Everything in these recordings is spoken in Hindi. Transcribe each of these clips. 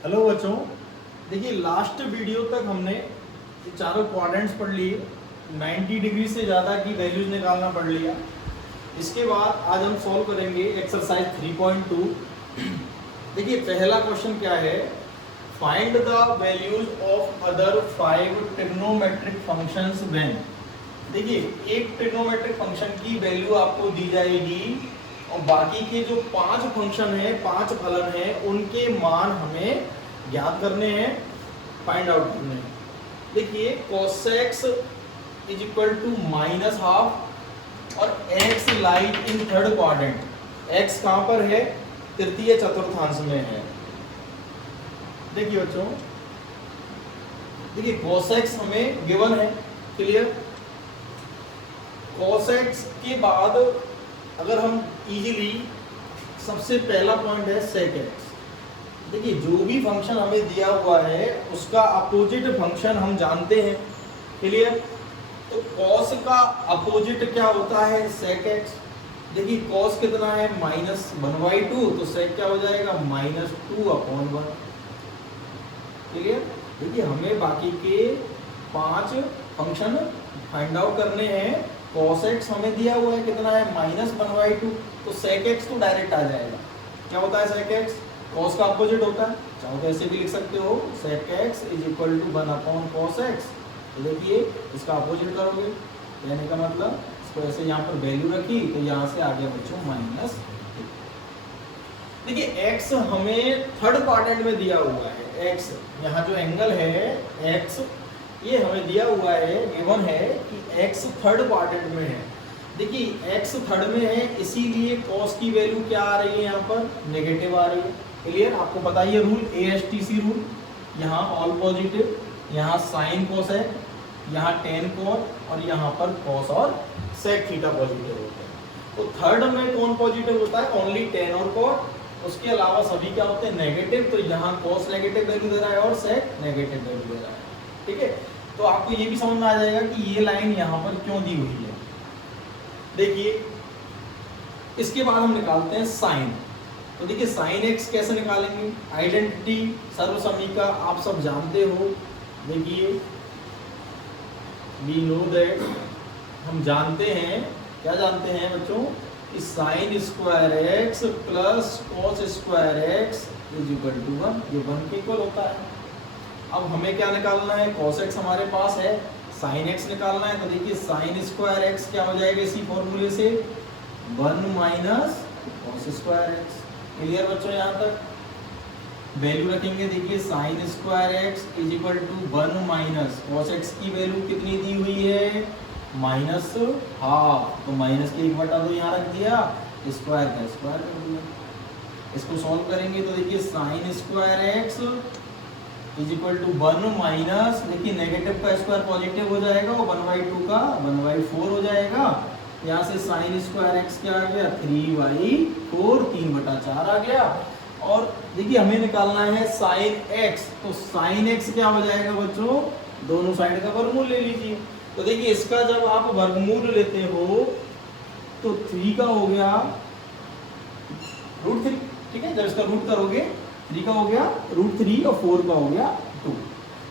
हेलो बच्चों, देखिए लास्ट वीडियो तक हमने ये चारों क्वाड्रेंट्स पढ़ लिए। 90 डिग्री से ज़्यादा की वैल्यूज निकालना पढ़ लिया। इसके बाद आज हम सॉल्व करेंगे एक्सरसाइज 3.2। देखिए पहला क्वेश्चन क्या है, find the values of other 5 trigonometric functions when. देखिए एक ट्रिग्नोमेट्रिक फंक्शन की वैल्यू आपको दी जाएगी और बाकी के जो 5 फंक्शन है, 5 फलन है, उनके मान हमें ज्ञात करने हैं, फाइंड आउट करने हैं। देखिए cos x is equal to -12 और x lies in third quadrant. x कहां पर है? तृतीय चतुर्थांश में है। देखिए बच्चों, देखिए cos x हमें गिवन है, क्लियर। cos x के बाद अगर हम इजीली, सबसे पहला पॉइंट है sec x। देखिए जो भी फंक्शन हमें दिया हुआ है उसका अपोजिट फंक्शन हम जानते हैं, क्लियर। तो cos का अपोजिट क्या होता है? sec x। देखिए cos कितना है? -1/2, तो sec क्या हो जाएगा? -2/1, क्लियर। देखिए हमें बाकी के 5 फंक्शन फाइंड आउट करने हैं। cos x हमें दिया हुआ है कितना है? -1/2, तो sec x तो डायरेक्ट आ जाएगा। क्या होता है sec x? cos का अपोजिट होता है, चाहो तो ऐसे भी लिख सकते हो, sec x is equal to 1/cos x। तो देखिए इसका अपोजिट करोगे, यानी का मतलब इसको ऐसे यहाँ पर वैल्यू रखी तो यहाँ से आ गया बच्चों -2। देखिए x हमें थर्ड क्वाड्रेंट में दिया हुआ है। x यहाँ जो एंगल है x, ये हमें दिया हुआ है, गिवन है कि x थर्ड क्वाड्रेंट में है। देखिए x थर्ड में है, इसीलिए cos की वैल्यू क्या आ रही है? यहाँ पर नेगेटिव आ रही है, क्लियर। आपको पता ही है रूल, ASTC रूल। यहाँ ऑल पॉजिटिव, यहाँ साइन cos है, यहाँ tan cos और यहाँ पर cos और sec थीटा पॉजिटिव होते हैं। तो थर्ड में कौन पॉजिटिव होता है? ओनली tan और cos। उसके अलावा सभी क्या होते हैं? नेगेटिव। तो यहाँ cos नेगेटिव वैल्यू दे रहा है और sec नेगेटिव वैल्यू दे रहा है, ठीक है। तो आपको ये भी समझ में आ जाएगा कि ये लाइन यहाँ पर क्यों दी हुई है। देखिए इसके बाद हम निकालते हैं साइन। तो देखिए साइन x कैसे निकालेंगे? आइडेंटिटी सर्वसमीका आप सब जानते हो। देखिए वी नो दैट, हम जानते हैं, क्या जानते हैं बच्चों? कि sine square x plus cos square x is equal to 1, ये 1 के इक्वल होता है। अब हमें क्या निकालना है? cos x हमारे पास है, sin x निकालना है। तो देखिए sin स्क्वायर x क्या हो जाएगा इसी फॉर्मूले से? 1 minus cos square x, clear बच्चों। यहाँ तक वैल्यू रखेंगे। देखिए sin square x is equal to 1 minus cos x की वैल्यू कितनी दी हुई है? -12, तो माइनस के 1/2 यहाँ रख दिया, स्क्वायर का स्क्वायर कर दिया। इसको सॉल्व करेंगे तो देखिए sin square x is equal to 1 minus, देखिए नेगेटिव का स्क्वायर पॉजिटिव हो जाएगा और 1/2 का 1/4 हो जाएगा। यहाँ से साइन स्क्वायर x क्या आ गया? 3/4, 3/4 आ गया। और देखिए हमें निकालना है साइन x, तो साइन x क्या हो जाएगा बच्चों? दोनों साइड का वर्गमूल ले लीजिए। तो देखिए इसका जब आप वर्गमूल लेते हो तो 3 का हो गया √3, ठीक है। जब इसका रूट करोगे 3 का हो गया √3 और 4 का हो गया 2।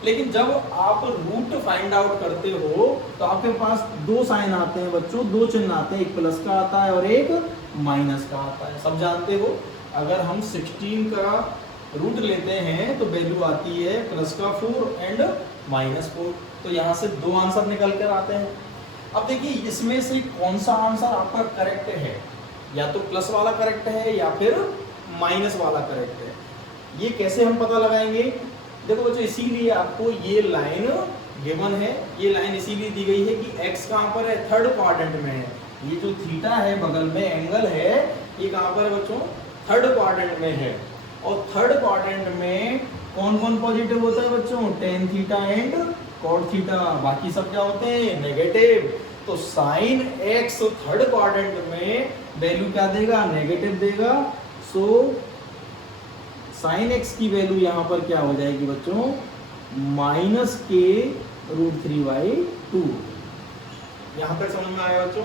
लेकिन जब आप रूट फाइंड आउट करते हो तो आपके पास 2 साइन आते हैं बच्चों, 2 चिन्ह आते हैं, एक प्लस का आता है और एक माइनस का आता है, सब जानते हो। अगर हम 16 का रूट लेते हैं तो वैल्यू आती है प्लस का 4 एंड -4। तो यहाँ से 2 आंसर निकल कर आते हैं। अब देखिए इसमें से कौन सा आंसर आपका करेक्ट है? या तो प्लस वाला करेक्ट है या फिर माइनस वाला करेक्ट है। ये कैसे हम पता लगाएंगे? देखो बच्चों, इसीलिए आपको ये लाइन गिवन है। ये लाइन इसीलिए दी गई है कि x कहाँ पर है? थर्ड क्वाड्रेंट में है। ये जो थीटा है बगल में एंगल है, ये कहाँ पर है बच्चों? थर्ड क्वाड्रेंट में है। और थर्ड क्वाड्रेंट में कौन कौन पॉजिटिव होता है बच्चों? tan theta and cot theta, बाकी सब क्या होते हैं? नेगेटिव। तो साइन x थर्ड क्वाड्रेंट में वैल्यू क्या देगा? नेगेटिव देगा। सो साइन x की वैल्यू यहाँ पर क्या हो जाएगी बच्चों? -k√3/2। यहाँ तक समझ में आया बच्चों?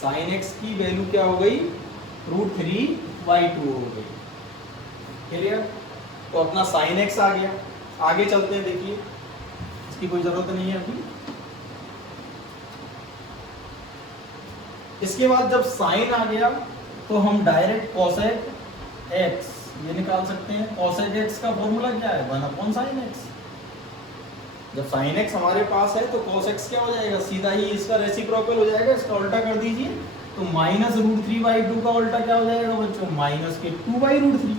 साइन x की वैल्यू क्या हो गई? √3/2 हो गई, क्लियर। तो अपना साइन एक्स आ गया। आगे चलते हैं, देखिए इसकी कोई जरूरत नहीं है अभी। इसके बाद जब साइन आ गया तो हम डायरेक्ट कोसेक एक्स ये निकाल सकते हैं। कोसेक एक्स का फॉर्मूला क्या है, 1/sin x। जब sin x हमारे पास है तो cos x क्या हो जाएगा, सीधा ही इसका रेसिप्रोकल हो जाएगा, इसका उल्टा कर दीजिए तो -√3/2 का उल्टा क्या हो जाएगा बच्चों, -2/√3,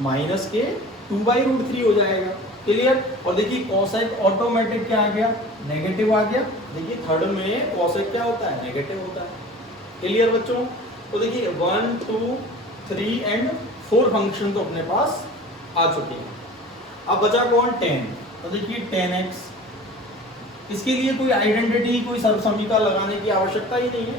-2/√3 हो जाएगा। क्लियर। और देखिए cosec ऑटोमेटिक क्या आ गया, नेगेटिव आ गया। देखिए थर्ड में cosec क्या होता है, नेगेटिव होता है। क्लियर बच्चों। तो देखिए 1, 2, 3 एंड 4 फंक्शन तो अपने पास आ चुके हैं। अब बचा कौन, 10। तो देखिए 10x, इसके लिए कोई आइडेंटिटी कोई सर्वसमीकरण लगाने की आवश्यकता ही नहीं है,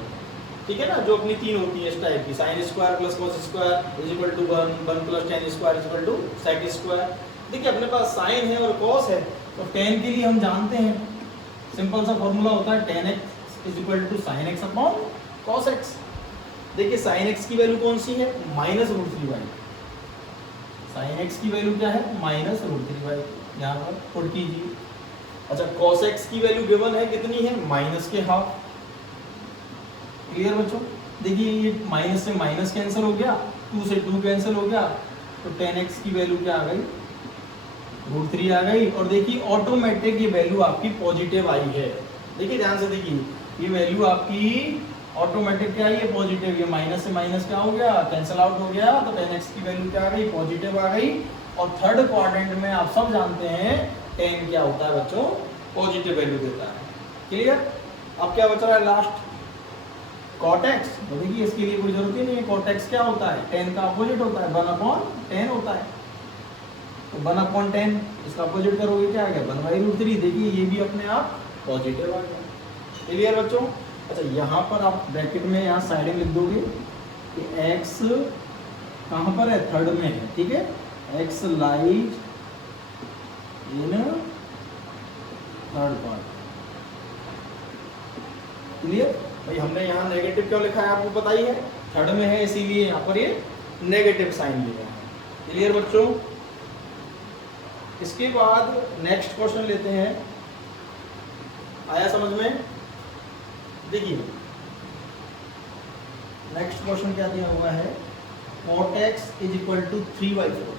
ठीक है ना। जो अपनी 3 होती है इस टाइप की, sin square plus cos square is equal to 1, 1 plus tan square is equal to sec square. देखिए अपने पास sin है और cos है, तो tan के लिए हम जानते हैं सिंपल सा फॉर्मूला होता है tan x is equal to sin x upon cos x। देखिए sin x की वैल्यू कौन सी है, -√3y। sin x की वैल्यू क्या है, -√3y। यहाँ पर पुट कीजिए। अच्छा cos x की वैल्यू गिवन है, कितनी है, -½ क्लियर बच्चों। देखिए ये माइनस से माइनस कैंसिल हो गया, 2 से 2 कैंसिल हो गया, तो tan x की वैल्यू क्या आ गई, √3 आ गई। और देखिए ऑटोमेटिक ये वैल्यू आपकी पॉजिटिव आई है। देखिए ध्यान से देखिए, ये वैल्यू आपकी ऑटोमेटिक क्या आई है, पॉजिटिव। ये माइनस से माइनस क्या हो गया, कैंसिल आउट हो गया, तो tan x की वैल्यू क्या आ गई, पॉजिटिव आ गई। और थर्ड क्वाड्रेंट में आप सब जानते हैं tan क्या होता है बच्चों, पॉजिटिव वैल्यू देता है। क्लियर। अब क्या बच रहा है लास्ट, cot x। तो देखिए इसके लिए कोई जरूरत ही नहीं है, cot x क्या होता है, tan का अपोजिट होता है, 1/10 होता है। तो 1/10 इसका अपोजिट करोगे क्या आ गया, 1/√3। देखिए ये भी अपने आप पॉजिटिव आ गया। क्लियर बच्चों। अच्छा यहाँ पर आप ब्रैकेट में यहाँ साइड में लिख दोगे कि x कहाँ पर है, थर्ड में है, ठीक है। x lies in third part. Clear. भाई हमने यहाँ नेगेटिव क्यों लिखा है आपको पता ही है, थर्ड में है इसीलिए यहाँ पर ये नेगेटिव साइन लिया है। क्लियर बच्चों। इसके बाद नेक्स्ट क्वेश्चन लेते हैं, आया समझ में। देखिए नेक्स्ट क्वेश्चन क्या दिया हुआ है, cot x is equal to 3/4।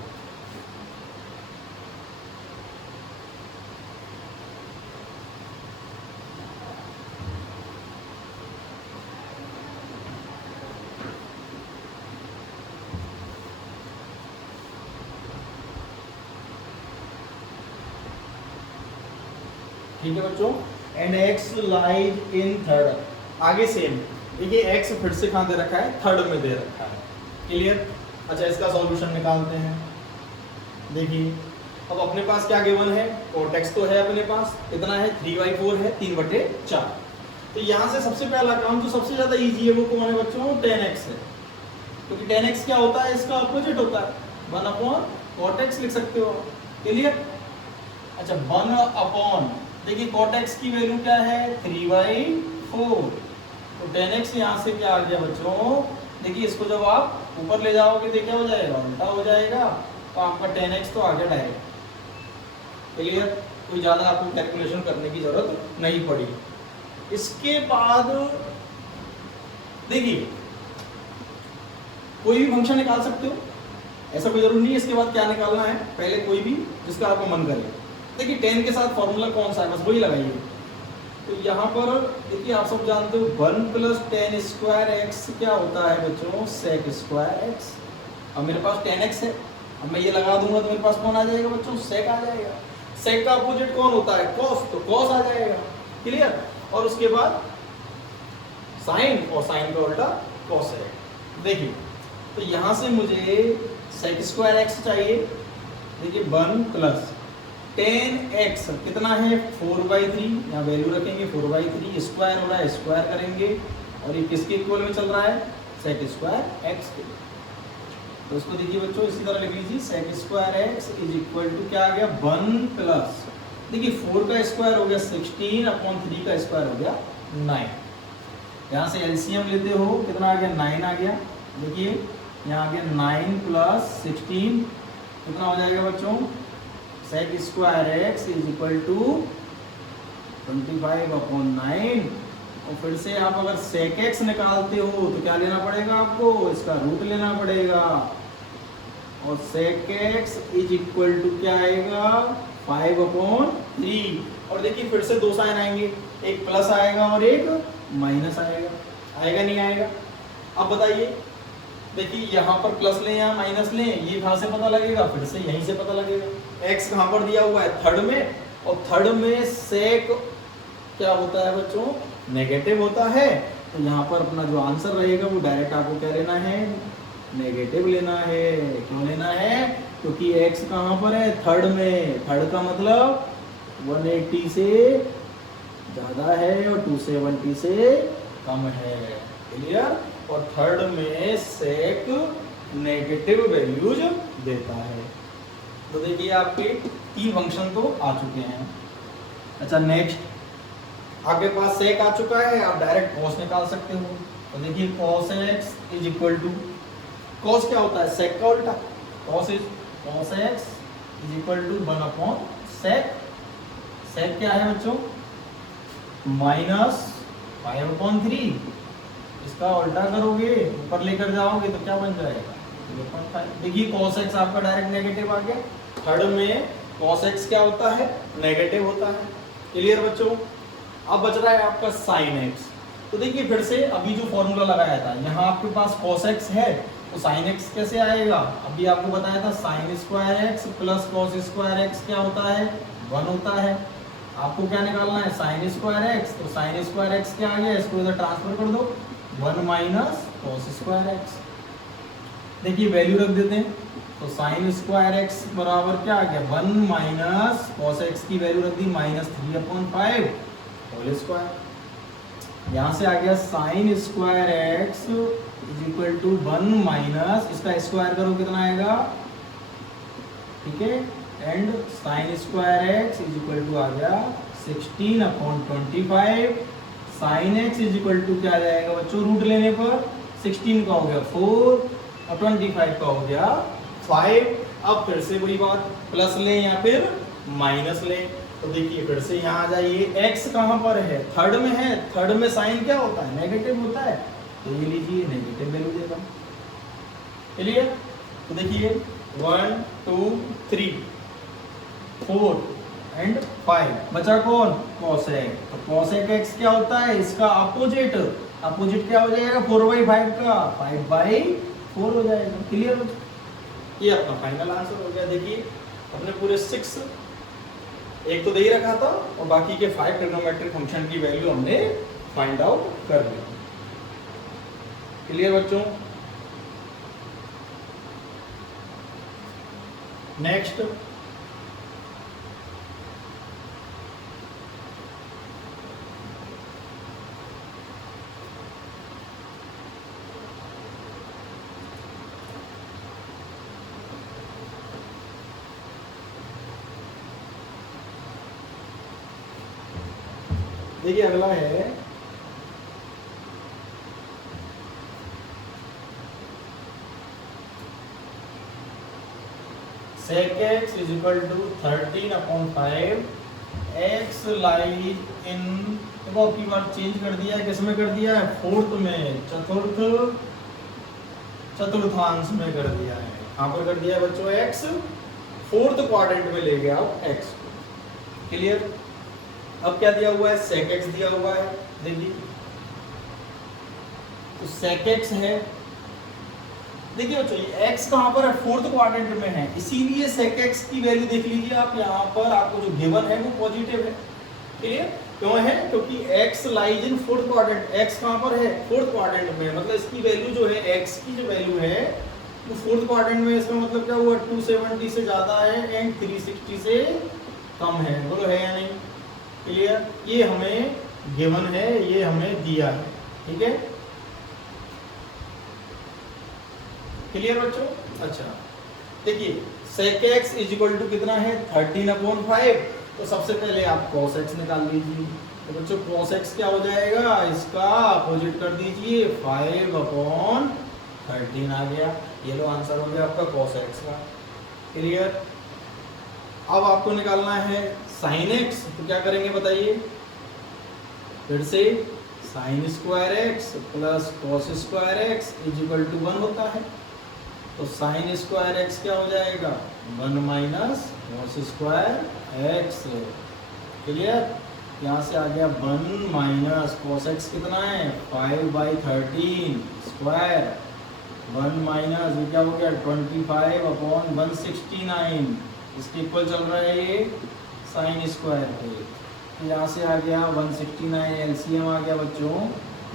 ठीक है बच्चों। And x lies in third. आगे सेम, देखिए x फिर से कहाँ दे रखा है, थर्ड में दे रखा है। क्लियर। अच्छा इसका सॉल्यूशन निकालते हैं। देखिए अब अपने पास क्या गिवन है, cot x तो है अपने पास, कितना है, 3/4 है, 3/4। तो यहाँ से सबसे पहला काम जो सबसे ज्यादा इजी है वो कौन है बच्चों, tan x है। क्योंकि tan x क्या होता है, इसका अपोजिट होता है, 1/cot x लिख सकते हो। क्लियर। अच्छा 1/, देखिए cot x की वैल्यू क्या है, 3/4। तो tan x यहाँ से क्या आ गया बच्चों, देखिए इसको जब आप ऊपर ले जाओगे तो क्या हो जाएगा, उल्टा हो जाएगा, तो आपका tan x तो आ गया डायरेक्ट। क्लियर। कोई ज़्यादा आपको कैलकुलेशन करने की जरूरत नहीं पड़ी। इसके बाद देखिए कोई भी फंक्शन निकाल सकते हो, ऐसा कोई जरूरी नहीं है इसके बाद क्या निकालना है, पहले कोई भी जिसका आपको मन करे। देखिए tan के साथ फॉर्मूला कौन सा है, बस वही लगाइए। तो यहाँ पर देखिए आप सब जानते हो 1 प्लस tan स्क्वायर x क्या होता है बच्चों, sec स्क्वायर x। अब मेरे पास tan x है, अब मैं ये लगा दूंगा तो मेरे पास कौन आ जाएगा बच्चों, sec आ जाएगा। sec का अपोजिट कौन होता है, cos, तो cos आ जाएगा। क्लियर। और उसके बाद sin, और sin का उल्टा cos है। देखिए तो यहाँ से मुझे sec स्क्वायर x चाहिए। देखिए 1 प्लस tan x कितना है, 4/3, यहाँ वैल्यू रखेंगे 4/3, स्क्वायर हो रहा है स्क्वायर करेंगे, और ये किसके इक्वल में चल रहा है, sec स्क्वायर x के। तो इसको देखिए बच्चों इसी तरह लिख लीजिए, sec square x is equal to क्या आ गया, 1 प्लस, देखिए 4 का स्क्वायर हो गया 16/3 का स्क्वायर हो गया 9। यहाँ से एलसीएम लेते हो कितना आ गया, 9 आ गया। देखिए यहाँ आ गया 9 प्लस 16 कितना हो जाएगा बच्चों, sec square x is equal to 25/9। और फिर से आप अगर sec x निकालते हो तो क्या लेना पड़ेगा आपको, इसका रूट लेना पड़ेगा। और sec x is equal to क्या आएगा, 5/3। और देखिए फिर से दो साइन आएंगे, एक प्लस आएगा और एक माइनस आएगा, आएगा नहीं आएगा। अब बताइए, देखिए यहाँ पर प्लस लें या माइनस लें, ये कहाँ से पता लगेगा, फिर से यहीं से पता लगेगा। x कहाँ पर दिया हुआ है, थर्ड में, और थर्ड में sec क्या होता है बच्चों, नेगेटिव होता है। तो यहाँ पर अपना जो आंसर रहेगा वो डायरेक्ट आपको क्या लेना है, नेगेटिव लेना है। क्यों लेना है, क्योंकि x कहाँ पर है, थर्ड में। थर्ड का मतलब 180 से ज़्यादा है और 270 से कम है। क्लियर। और थर्ड में sec नेगेटिव वैल्यूज देता है। तो देखिए आपके 3 फंक्शन तो आ चुके हैं। अच्छा नेक्स्ट, आपके पास sec आ चुका है, आप डायरेक्ट cos निकाल सकते हो। तो देखिए cos x is equal to, cos क्या होता है, sec का उल्टा। cos x is equal to 1/sec। sec क्या है बच्चों, -5/3। इसका उल्टा करोगे, ऊपर लेकर जाओगे तो क्या बन जाएगा, 0.5। देखिए cos x आपका डायरेक्ट नेगेटिव आ गया। थर्ड में cos x क्या होता है, नेगेटिव होता है। क्लियर बच्चों। अब बच रहा है आपका sin x। तो देखिए फिर से अभी जो फॉर्मूला लगाया था, यहाँ आपके पास cos x है, तो sin x कैसे आएगा। अभी आपको बताया था sin square x plus cos square x क्या होता है, 1 होता है। आपको क्या निकालना है, sin स्क्वायर x। तो sin स्क्वायर x क्या आ गया, इसको इधर ट्रांसफर कर दो, 1 माइनस cos स्क्वायर x। देखिए वैल्यू रख देते हैं, तो sin स्क्वायर x बराबर क्या आ गया, 1 माइनस cos x की वैल्यू रख दी -3/5 होल स्क्वायर। यहाँ से आ गया sin square x is equal to 1 minus, इसका स्क्वायर करो कितना आएगा, ठीक है, and sin square x is equal to आ गया 16/25। sin x is equal to क्या आ जाएगा बच्चों, रूट लेने पर 16 का हो गया 4 और 25 का हो गया 5। अब फिर से बड़ी बात, प्लस लें या फिर माइनस लें। तो देखिए फिर से यहाँ आ जाइए, x कहाँ पर है, थर्ड में है। थर्ड में साइन क्या होता है, नेगेटिव होता है। तो ये लीजिए नेगेटिव वैल्यू देगा। चलिए तो देखिए 1 2 3 4 एंड 5 बचा कौन, cosec। तो cosec x क्या होता है, इसका अपोजिट। अपोजिट क्या हो जाएगा, 4/5 का 5/4 हो जाएगा। क्लियर। ये अपना फाइनल आंसर हो गया। देखिए अपने पूरे 6, एक तो दे ही रखा था और बाकी के 5 ट्रिग्नोमेट्रिक फंक्शन की वैल्यू हमने फाइंड आउट कर ली। क्लियर बच्चों। नेक्स्ट, देखिए अगला है sec x is equal to 13/5 x lies in, देखो अब की बार चेंज कर दिया है, किस में कर दिया है, फोर्थ में, चतुर्थांश में कर दिया है। यहाँ पर कर दिया है बच्चों x, फोर्थ क्वाड्रेंट में ले गया आप x को। क्लियर। अब क्या दिया हुआ है, sec x दिया हुआ है। देखिए तो sec x है, देखिए बच्चों ये x कहाँ पर है, फोर्थ क्वाड्रेंट में है, इसीलिए sec x की वैल्यू देख लीजिए आप, यहाँ पर आपको जो गिवन है वो पॉजिटिव है। क्लियर। क्यों है, क्योंकि x lies in fourth quadrant. x कहाँ पर है, फोर्थ क्वाड्रेंट में, मतलब इसकी वैल्यू जो है, x की जो वैल्यू है वो फोर्थ क्वाड्रेंट में। इसका मतलब क्या हुआ, 270 से ज्यादा है एंड 360 से कम है। बोलो है या नहीं। क्लियर। ये हमें गिवन है, ये हमें दिया है। ठीक है। क्लियर बच्चों। अच्छा देखिए sec x is equal to कितना है, 13/5। तो सबसे पहले आप cos x निकाल लीजिए। तो बच्चों cos x क्या हो जाएगा, इसका अपोजिट कर दीजिए, 5/13 आ गया। ये लो आंसर हो गया आपका cos x का। क्लियर। अब आपको निकालना है साइन एक्स, तो क्या करेंगे बताइए, फिर से sine square x plus cos square x is equal to 1 होता है। तो साइन स्क्वायर एक्स क्या हो जाएगा, 1 minus cos square x. Clear. यहाँ से आ गया 1 माइनस कॉस एक्स कितना है 5/13 स्क्वायर, 1 माइनस ये क्या हो गया 25/169, इसके इक्वल चल रहा है ये साइन स्क्वायर के। तो यहाँ से आ गया 169, एलसीएम आ गया बच्चों,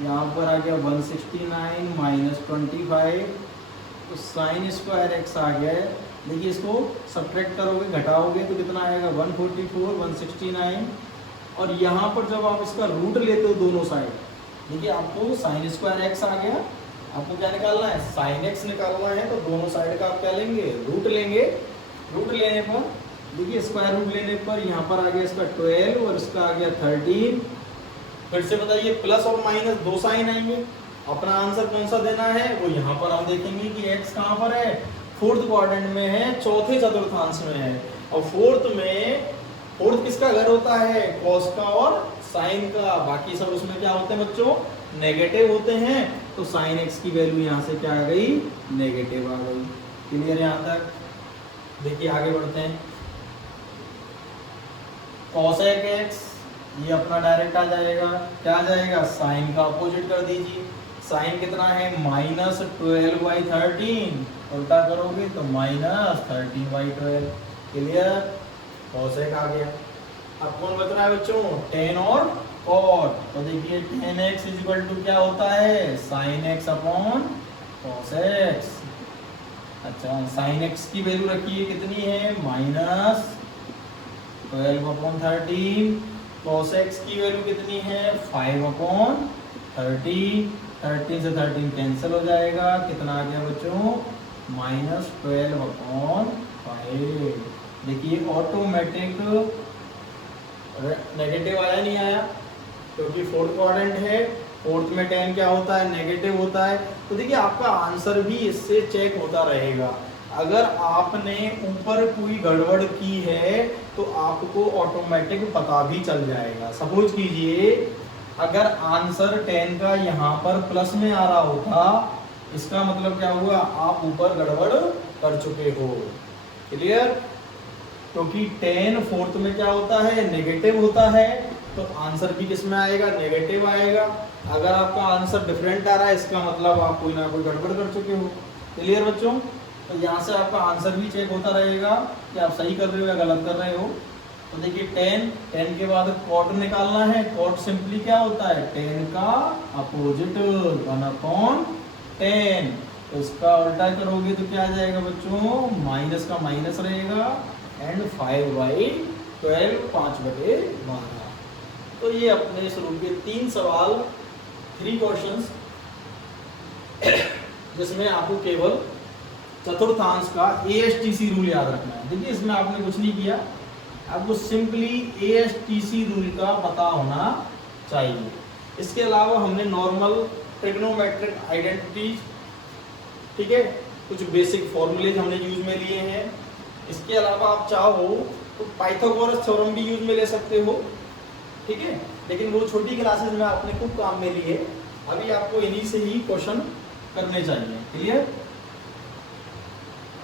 यहाँ पर आ गया 169 माइनस 25, तो साइन स्क्वायर एक्स आ गया है। देखिए इसको सब्ट्रैक्ट करोगे घटाओगे तो कितना आएगा 144 169, और यहाँ पर जब आप इसका रूट लेते हो दोनों साइड, देखिए आपको साइन स्क्वायर एक्स आ गया, आपको क्या निकालना है साइन एक्स निकालना है, तो दोनों साइड का आप क्या लेंगे रूट लेंगे। रूट लेने पर देखिए स्क्वायर रूट लेने पर यहाँ पर आ गया इसका 12 और इसका आ गया 13। फिर से बताइए प्लस और माइनस दो साइन आएंगे, अपना आंसर कौन सा देना है वो यहाँ पर हम देखेंगे कि एक्स कहाँ पर है, फोर्थ क्वाड्रेंट में है, चौथे चतुर्थांश में है। और फोर्थ किसका घर होता है, कॉस का और साइन का, बाकी सब उसमें क्या होते हैं बच्चों नेगेटिव होते हैं। तो साइन एक्स की वैल्यू यहाँ से क्या आ गई नेगेटिव आ गई। क्लियर यहाँ तक। देखिए आगे बढ़ते हैं, कॉसेक एक्स ये अपना डायरेक्ट आ जाएगा, क्या आ जाएगा साइन का अपोजिट कर दीजिए। साइन कितना है -12/13, उल्टा करोगे तो -13/12। क्लियर। कॉसेक आ गया। अब कौन बच रहा है बच्चों टेन और कॉट, तो देखिए tan x इक्वल टू क्या होता है sin x upon cos x। अच्छा sin x की वैल्यू रखिए कितनी है -12/13, cos x की वैल्यू कितनी है 5/13, 13 से 13 कैंसिल हो जाएगा, कितना आ गया बच्चों -12/5। देखिए ऑटोमेटिक नेगेटिव आया नहीं आया, क्योंकि फोर्थ क्वाड्रेंट है, फोर्थ में टेन क्या होता है नेगेटिव होता है। तो देखिए आपका आंसर भी इससे चेक होता रहेगा। अगर आपने ऊपर कोई गड़बड़ की है तो आपको ऑटोमेटिक पता भी चल जाएगा। सपोज कीजिए अगर आंसर 10 का यहाँ पर प्लस में आ रहा होता, इसका मतलब क्या हुआ आप ऊपर गड़बड़ कर चुके हो। क्लियर। क्योंकि 10 फोर्थ में क्या होता है नेगेटिव होता है, तो आंसर भी किस में आएगा नेगेटिव आएगा। अगर आपका आंसर डिफरेंट आ रहा है इसका मतलब आप कोई ना कोई गड़बड़ कर चुके हो। क्लियर बच्चों। तो यहाँ से आपका आंसर भी चेक होता रहेगा कि आप सही कर रहे हो या गलत कर रहे हो। तो देखिए 10 के बाद कॉट निकालना है, कॉट सिंपली क्या होता है 10 का अपोजिट 1/10। तो इसका उल्टा करोगे तो क्या आ जाएगा बच्चों माइनस का माइनस रहेगा एंड 5/12 5/12। तो ये अपने शुरू के 3 सवाल 3 क्वेश्चंस जिसमें आपको केवल चतुर्थांश का ASTC रूल याद रखना है। देखिए इसमें आपने कुछ नहीं किया, आपको सिंपली ASTC रूल का पता होना चाहिए। इसके अलावा हमने नॉर्मल ट्रिग्नोमेट्रिक आइडेंटिटीज, ठीक है, कुछ बेसिक फॉर्मूलेज हमने यूज में लिए हैं। इसके अलावा आप चाहो तो पाइथागोरस थ्योरम भी यूज में ले सकते हो, ठीक है, लेकिन वो छोटी क्लासेस में आपने खूब काम में लिए। अभी आपको इन्हीं से ही क्वेश्चन करने चाहिए। क्लियर।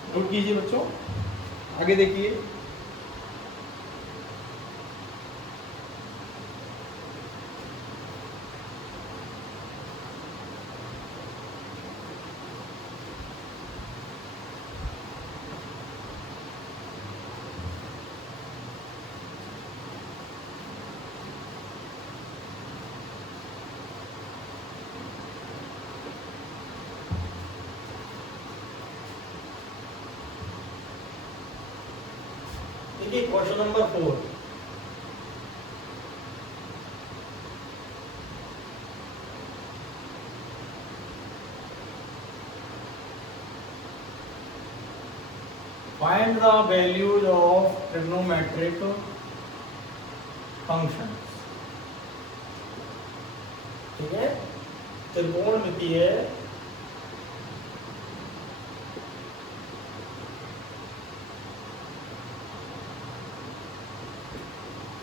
नोट कीजिए बच्चों, आगे देखिए। देखिए question number 4, find the values of trigonometric functions. ठीक है, त्रिकोणमितीय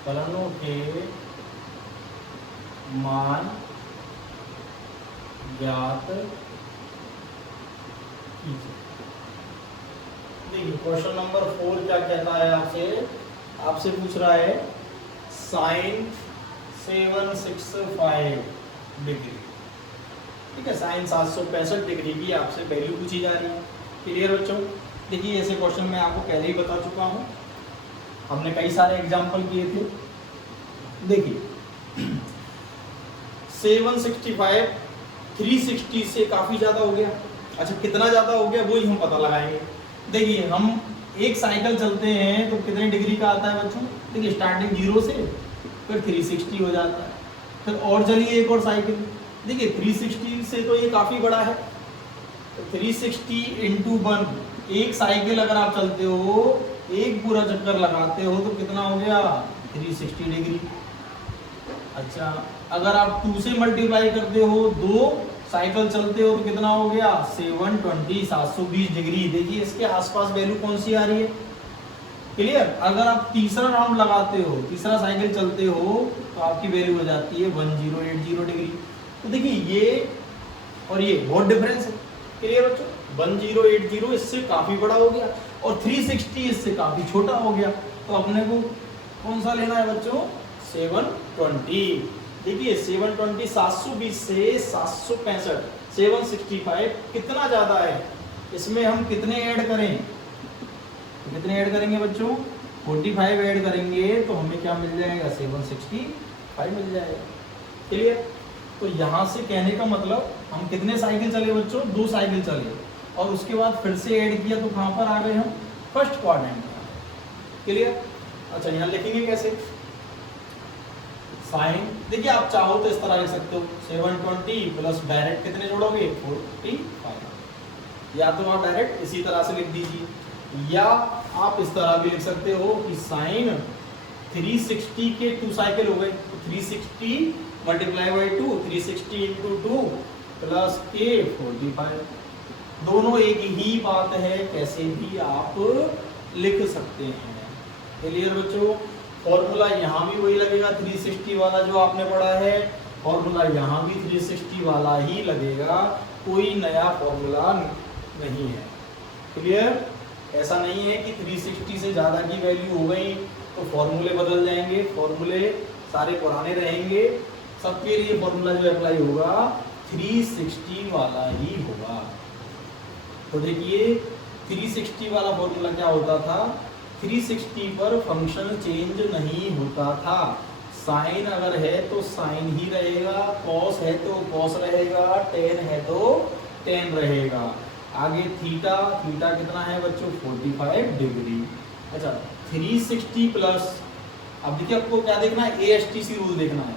फलनों के मान ज्ञात कीजिए। देखिए क्वेश्चन नंबर 4 क्या कहता है आपसे पूछ रहा है साइन 765 डिग्री, ठीक है, साइन 765 डिग्री की आपसे वैल्यू पूछी जा रही है। क्लियर बच्चों? देखिए ऐसे क्वेश्चन मैं आपको पहले ही बता चुका हूं, हमने कई सारे एग्जाम्पल किए थे। देखिए 765 360 से काफी ज्यादा हो गया। अच्छा कितना ज्यादा हो गया वही हम पता लगाएंगे। देखिए हम एक साइकिल चलते हैं तो कितने डिग्री का आता है बच्चों? देखिए स्टार्टिंग 0 से फिर 360 हो जाता है, फिर और चलिए एक और साइकिल। देखिए 360 से तो ये काफी बड़ा है, तो 360 × 1, एक साइकिल अगर आप चलते हो, एक पूरा चक्कर लगाते हो तो कितना हो गया? 360 डिग्री। अच्छा अगर आप 2 से मल्टीप्लाई करते हो, 2 साइकिल चलते हो तो कितना हो गया? 720 डिग्री। देखिए इसके आसपास वैल्यू कौन सी आ रही है? क्लियर? अगर आप तीसरा राउंड लगाते हो, तीसरा साइकिल चलते हो तो आपकी वैल्यू हो जाती है 1080 डिग्री। तो देखिए ये और ये बहुत डिफरेंस है। क्लियर बच्चों? 1080 इससे काफी बड़ा हो गया और 360 इससे काफी छोटा हो गया। तो अपने को कौन सा लेना है बच्चों? 720। देखिए 720 720 से 765 765 कितना ज्यादा है? इसमें हम कितने ऐड करें? कितने ऐड करेंगे बच्चों? 45 ऐड करेंगे तो हमें क्या मिल जाएगा? 765 मिल जाएगा। क्लियर? तो यहाँ से कहने का मतलब हम कितने साइकिल चले बच्चों? 2 साइकिल चले और उसके बाद फिर से ऐड किया तो कहाँ पर आ गए हम? फर्स्ट क्वाड्रेंट में। क्लियर? अच्छा यहाँ लिखेंगे कैसे? साइन, देखिए आप चाहो तो इस तरह लिख सकते हो 720 प्लस डायरेक्ट कितने जोड़ोगे? 45। या तो आप डायरेक्ट इसी तरह से लिख दीजिए, या आप इस तरह भी लिख सकते हो कि साइन 360 के 2 साइकिल हो गए, तो 360 मल्टीप्लाई बाई 2, 360 × 2 प्लस के 45। दोनों एक ही बात है, कैसे भी आप लिख सकते हैं। क्लियर बच्चों? फॉर्मूला यहाँ भी वही लगेगा 360 वाला जो आपने पढ़ा है, फॉर्मूला यहाँ भी 360 वाला ही लगेगा, कोई नया फॉर्मूला नहीं है। क्लियर? ऐसा नहीं है कि 360 से ज़्यादा की वैल्यू हो गई तो फॉर्मूले बदल जाएंगे, फॉर्मूले सारे पुराने रहेंगे। सबके लिए फॉर्मूला जो अप्लाई होगा 360 वाला ही होगा। तो देखिए 360 वाला फॉर्मूला क्या होता था? 360 पर फंक्शन चेंज नहीं होता था। साइन अगर है तो साइन ही रहेगा, कॉस है तो कॉस रहेगा, टेन है तो टेन रहेगा। आगे थीटा, थीटा कितना है बच्चों? 45 डिग्री। अच्छा 360 प्लस, अब देखिए आपको क्या देखना है? ASTC रूल देखना है।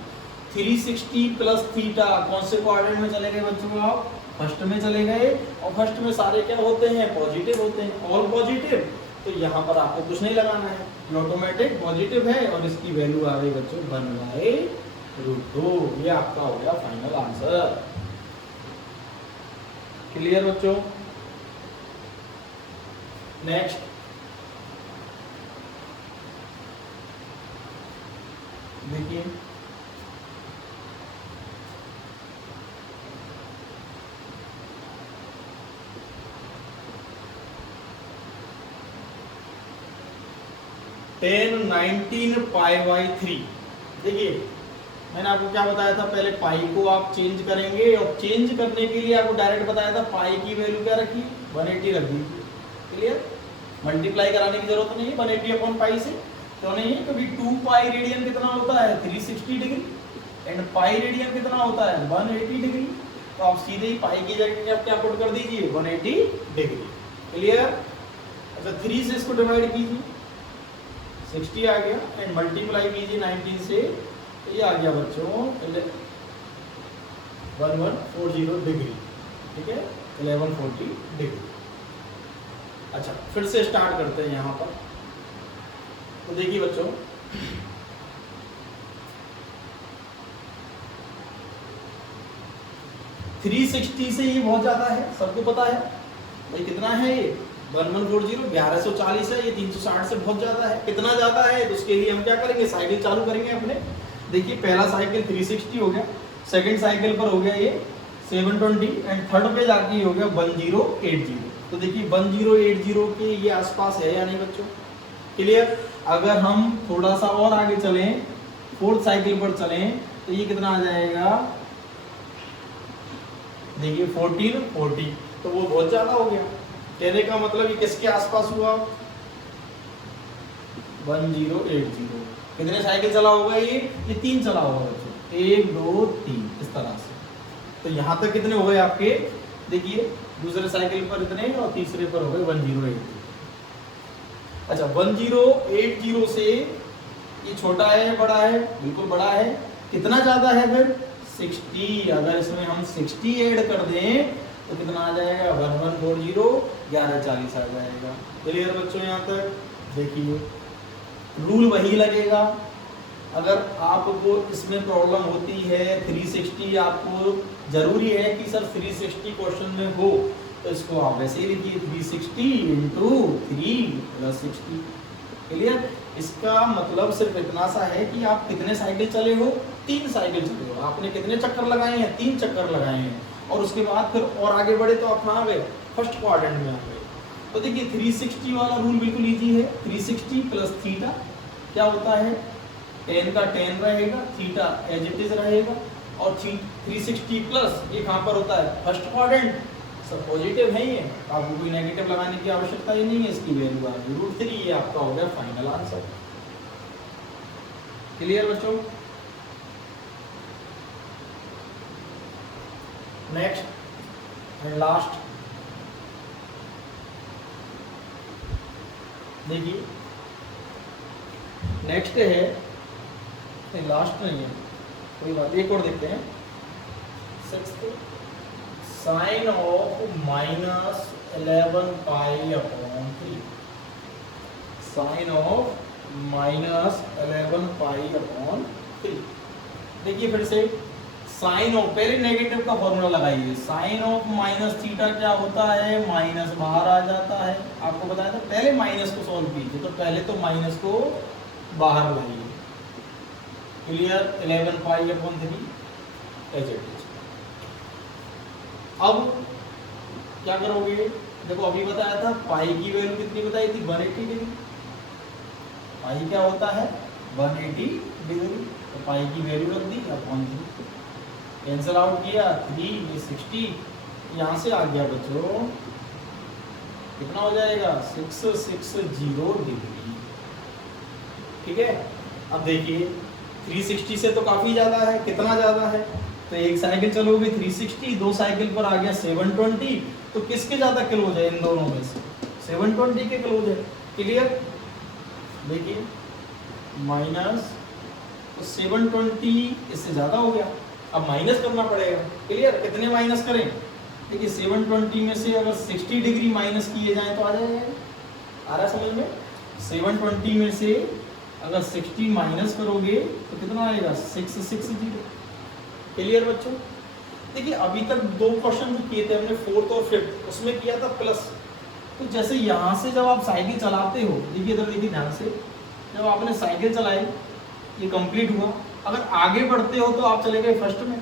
360 प्लस थीटा कौन से क्वाड्रेंट में चले गए बच्चों? आप फर्स्ट में चले गए, और फर्स्ट में सारे क्या होते हैं? पॉजिटिव होते हैं, ऑल पॉजिटिव। तो यहाँ पर आपको कुछ नहीं लगाना है, ऑटोमेटिक पॉजिटिव है और इसकी वैल्यू आ गई बच्चों 1/√2। ये आपका हो गया फाइनल आंसर। क्लियर बच्चों? नेक्स्ट देखिए टेन 19 π/3। देखिए मैंने आपको क्या बताया था? पहले पाई को आप चेंज करेंगे, और चेंज करने के लिए आपको डायरेक्ट बताया था पाई की वैल्यू क्या रखी? 180 रख दीजिए। क्लियर? मल्टीप्लाई कराने की जरूरत नहीं है 180/पाई से, क्यों नहीं है? क्योंकि 2 पाई रेडियन कितना होता है? 360 डिग्री, एंड पाई रेडियन कितना होता है? 180 डिग्री। तो आप सीधे ही पाई की जगह आप क्या पुट कर दीजिए? 180 डिग्री। क्लियर? अच्छा 3 से इसको डिवाइड कीजिए, 60 आ गया, एंड मल्टीप्लाई कीजिए 19 से, तो ये आ गया बच्चों 1140 डिग्री। ठीक है, 1140 डिग्री। अच्छा फिर से स्टार्ट करते हैं यहाँ पर। तो देखिए बच्चों थ्री 360 से ये बहुत ज्यादा है, सबको पता है भाई कितना है ये? 1140 1140 है, ये 360 से बहुत ज्यादा है। कितना ज्यादा है तो उसके लिए हम क्या करेंगे, साइकिल चालू करेंगे अपने। देखिए पहला साइकिल 360 हो गया, सेकंड साइकिल पर हो गया ये 720 एंड थर्ड पे जाके हो गया 1080। तो देखिए 1080 के ये आसपास है या नहीं बच्चों, क्लियर। अगर हम थोड़ा सा और आगे चलें, फोर्थ साइकिल पर चलें, तो ये कितना आ जाएगा, देखिए 1440, तो वो बहुत ज्यादा हो गया। कहने का मतलब ये किसके आसपास हुआ, 1080। कितने साइकिल चला होगा ये 3 चला होगा बच्चों, 1 2 3 इस तरह से। तो यहाँ तक कितने हो गए आपके, देखिए दूसरे साइकिल पर इतने और तीसरे पर हो गए 1080। अच्छा 1080 से ये छोटा है बड़ा है, बिल्कुल बड़ा है। कितना ज्यादा है फिर 60, अगर इसमें हम 60 ऐड कर दें तो कितना आ जाएगा, 1140 1140 आ जाएगा। क्लियर बच्चों यहाँ तक। देखिए रूल वही लगेगा। अगर आपको इसमें प्रॉब्लम होती है 360, आपको जरूरी है कि सर 360 क्वेश्चन में हो, तो इसको आप वैसे ही लिखिए 360 इंटू 3 प्लस 60। क्लियर। इसका मतलब सिर्फ इतना सा है कि आप कितने साइकिल चले हो, 3 साइकिल चले हो। आपने कितने चक्कर लगाए हैं, 3 चक्कर लगाए हैं, और उसके बाद फिर और आगे बढ़े तो आप कहाँ गए, फर्स्ट क्वाड्रेंट में आ गए। तो देखिए 360 वाला रूल बिल्कुल इजी है। 360 प्लस थीटा क्या होता है, tan का tan रहेगा, थीटा एज इट इज रहेगा, और 360 प्लस ये कहाँ पर होता है, फर्स्ट क्वाड्रेंट। सब पॉजिटिव है ये, आपको कोई नेगेटिव लगाने की आवश्यकता ही नहीं है। इसकी वैल्यू आ गई √3, ये आपका हो गया फाइनल आंसर। क्लियर बच्चों। नेक्स्ट एंड लास्ट, देखिए नेक्स्ट है, लास्ट नहीं है कोई बात, एक और देखते हैं। 6th sine of -11 pi upon 3, sine of -11 pi upon 3। देखिए फिर से साइन ऑफ, पहले नेगेटिव का फॉर्मूला लगाइए। साइन ऑफ माइनस थीटा क्या होता है, माइनस बाहर आ जाता है। आपको बताया था पहले माइनस को सॉल्व कीजिए, तो पहले तो माइनस को बाहर लाइए। Clear. 11 pi upon 3 as it is. अब क्या करोगे, देखो अभी बताया था पाई की वैल्यू कितनी बताई थी, 180 डिग्री। पाई क्या होता है, 180 डिग्री। तो पाई की वैल्यू रख दी अपॉन 3, कैंसिल आउट किया 3 में 60, यहाँ से आ गया बच्चों कितना हो जाएगा, 660 डिग्री। ठीक है। अब देखिए 360 से तो काफी ज्यादा है, कितना ज्यादा है, तो एक साइकिल चलोगे 360, 2 साइकिल पर आ गया 720, तो किसके ज्यादा क्लोज है, इन दोनों में से 720 के क्लोज है। क्लियर। देखिए माइनस, तो 720 इससे ज्यादा हो गया, अब माइनस करना पड़ेगा। क्लियर। कितने माइनस करें, देखिए 720 में से अगर 60 डिग्री माइनस किए जाए तो आ जाएगा, आ रहा है समझ में। 720 में से अगर 60 माइनस करोगे तो कितना आएगा, 660। क्लियर बच्चों। देखिए अभी तक 2 क्वेश्चन जो किए थे हमने, 4th और 5th, उसमें किया था प्लस। तो जैसे यहाँ से जब आप साइकिल चलाते हो, देखिए इधर देखिए ध्यान से, जब आपने साइकिल चलाई ये कंप्लीट हुआ, अगर आगे बढ़ते हो तो आप चले गए फर्स्ट में,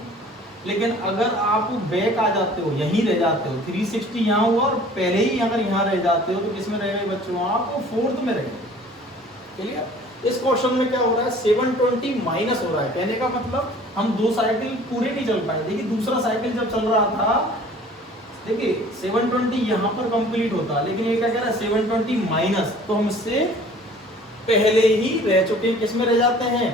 लेकिन अगर आप बैक आ जाते हो, यहीं रह जाते हो, 360 यहाँ हुआ और पहले ही अगर यहाँ रह जाते हो तो किसमें रह गए बच्चों, आप 4th में रह गए। क्लियर। इस क्वेश्चन में क्या हो रहा है, 720 माइनस हो रहा है। कहने का मतलब हम 2 साइकिल पूरे नहीं चल पाए। देखिए दूसरा साइकिल जब चल रहा था, देखिए 720 यहाँ पर कंप्लीट होता, लेकिन ये क्या कह रहा है 720 माइनस, तो हम इससे पहले ही रह चुके, किस में रह जाते हैं,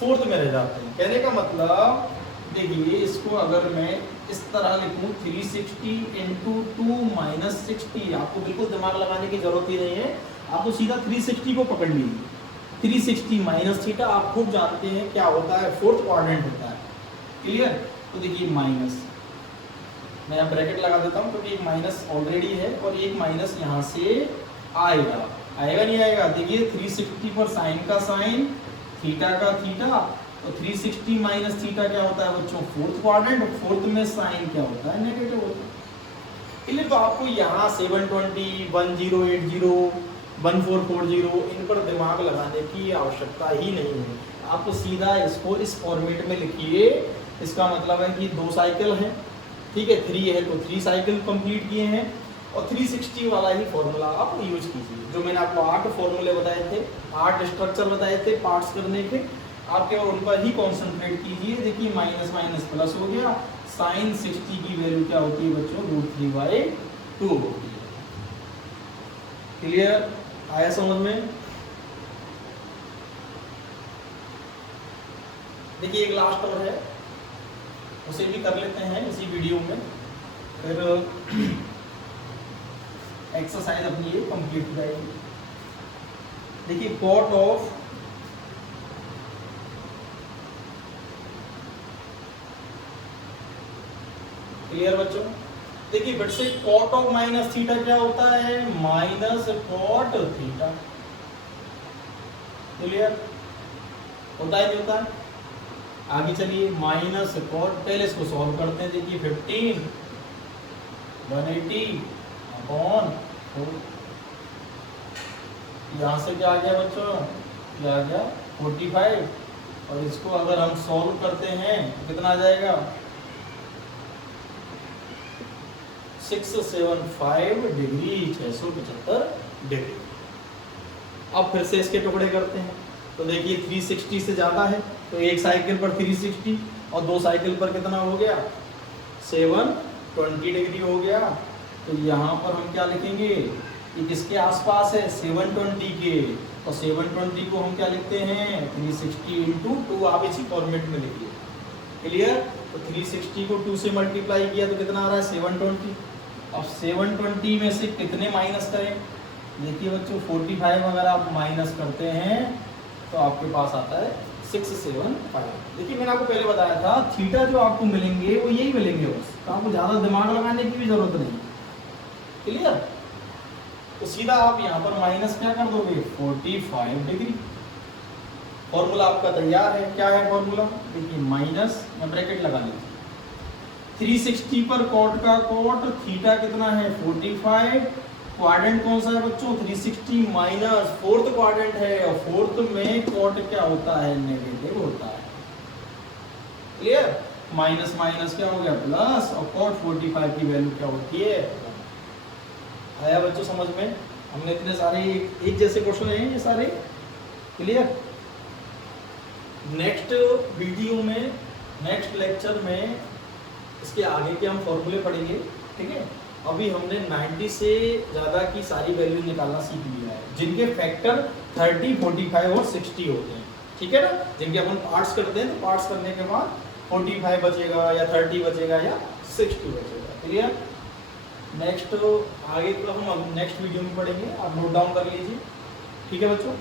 4th में रह जाते हैं। कहने का मतलब देखिए इसको अगर मैं इस तरह लिखूं 360 इंटू 2 माइनस 60, आपको बिल्कुल दिमाग लगाने की जरूरत ही नहीं है, आप तो सीधा 360 को पकड़ लीजिए। 360 माइनस थीटा आप खूब जानते हैं क्या होता है, 4th क्वाड्रेंट होता है। क्लियर। तो देखिए माइनस, मैं यहाँ ब्रैकेट लगा देता हूँ क्योंकि एक माइनस ऑलरेडी है और एक माइनस यहाँ से आएगा, आएगा नहीं आएगा। देखिए 360 पर साइन का साइन, थीटा का थीटा, तो 360 माइनस थीटा क्या होता है बच्चों, 4th क्वाड्रेंट। 4th में साइन क्या होता है, नेगेटिव होता है। क्लियर। तो आपको यहाँ 720, 1080, 1440 इन पर दिमाग लगाने की आवश्यकता ही नहीं है। आप तो सीधा इसको इस फॉर्मेट में लिखिए। इसका मतलब है कि 2 साइकिल हैं, ठीक है, 3 है तो 3 साइकिल कंप्लीट किए हैं, और 360 वाला ही फॉर्मूला आप यूज कीजिए। जो मैंने आपको 8 फॉर्मूले बताए थे, 8 स्ट्रक्चर बताए थे पार्ट्स करने के, आप केवल उन पर ही कॉन्सेंट्रेट कीजिए। देखिए माइनस माइनस प्लस हो गया, साइन 60 की वैल्यू क्या होती है बच्चों, √3/2 होती है। क्लियर, आया समझ में? देखिए एक लास्ट और है, उसे भी कर लेते हैं इसी वीडियो में, फिर एक्सरसाइज अपनी ये कंप्लीट हो जाएगी। देखिए कॉट ऑफ क्लियर बच्चों? देखिए बट से कॉट ऑफ माइनस थीटा क्या होता है, माइनस कॉट थीटा। क्लियर होता है, नहीं होता है? आगे चलिए, माइनस कॉट, पहले इसको सॉल्व करते हैं। देखिए 15 180 अपॉन 4, यहाँ से क्या आ गया बच्चों, क्या आ गया 45, और इसको अगर हम सॉल्व करते हैं तो कितना आ जाएगा, 675 डिग्री, 675 डिग्री। अब फिर से इसके टुकड़े करते हैं, तो देखिए 360 से ज़्यादा है तो एक साइकिल पर 360 और 2 साइकिल पर कितना हो गया, 720 डिग्री हो गया। तो यहाँ पर हम क्या लिखेंगे, ये किसके आसपास है, 720 के, और 720 को हम क्या लिखते हैं, 360 × 2, आप इसी फॉर्मेट में लिखिए। क्लियर? तो 360 को 2 से मल्टीप्लाई किया तो कितना आ रहा है, 720। अब 720 में से कितने माइनस करें, देखिए बच्चों 45 अगर आप माइनस करते हैं तो आपके पास आता है 675। देखिए मैंने आपको पहले बताया था थीटा जो आपको मिलेंगे वो यही मिलेंगे बस, तो आपको ज़्यादा दिमाग लगाने की भी जरूरत नहीं। क्लियर? तो सीधा आप यहाँ पर माइनस क्या कर दोगे, 45 डिग्री। फॉर्मूला आपका तैयार है, क्या है फॉर्मूला, देखिए माइनस, मैं ब्रैकेट लगा लीजिए, 360 पर कॉट का कॉट, थीटा कितना है 45, क्वाड्रेंट कौन सा है बच्चों, 360 माइनस फोर्थ क्वाड्रेंट है, और फोर्थ में कॉट क्या होता है, नेगेटिव होता है। क्लियर? माइनस माइनस क्या हो गया प्लस, और कॉट 45 की वैल्यू क्या होती है। आया बच्चों समझ में? हमने इतने सारे एक जैसे क्वेश्चन हैं ये सारे। क्लियर? नेक्स्ट वीडियो में, नेक्स्ट लेक्चर में इसके आगे के हम फॉर्मूले पढ़ेंगे। ठीक है, अभी हमने 90 से ज़्यादा की सारी वैल्यू निकालना सीख लिया है, जिनके फैक्टर 30, 45 और 60 होते हैं। ठीक है ना, जिनके अपन पार्ट्स करते हैं तो पार्ट्स करने के बाद 45 बचेगा या 30 बचेगा या 60 बचेगा। क्लियर? नेक्स्ट आगे तो हम नेक्स्ट वीडियो में पढ़ेंगे, आप नोट डाउन कर लीजिए। ठीक है बच्चों?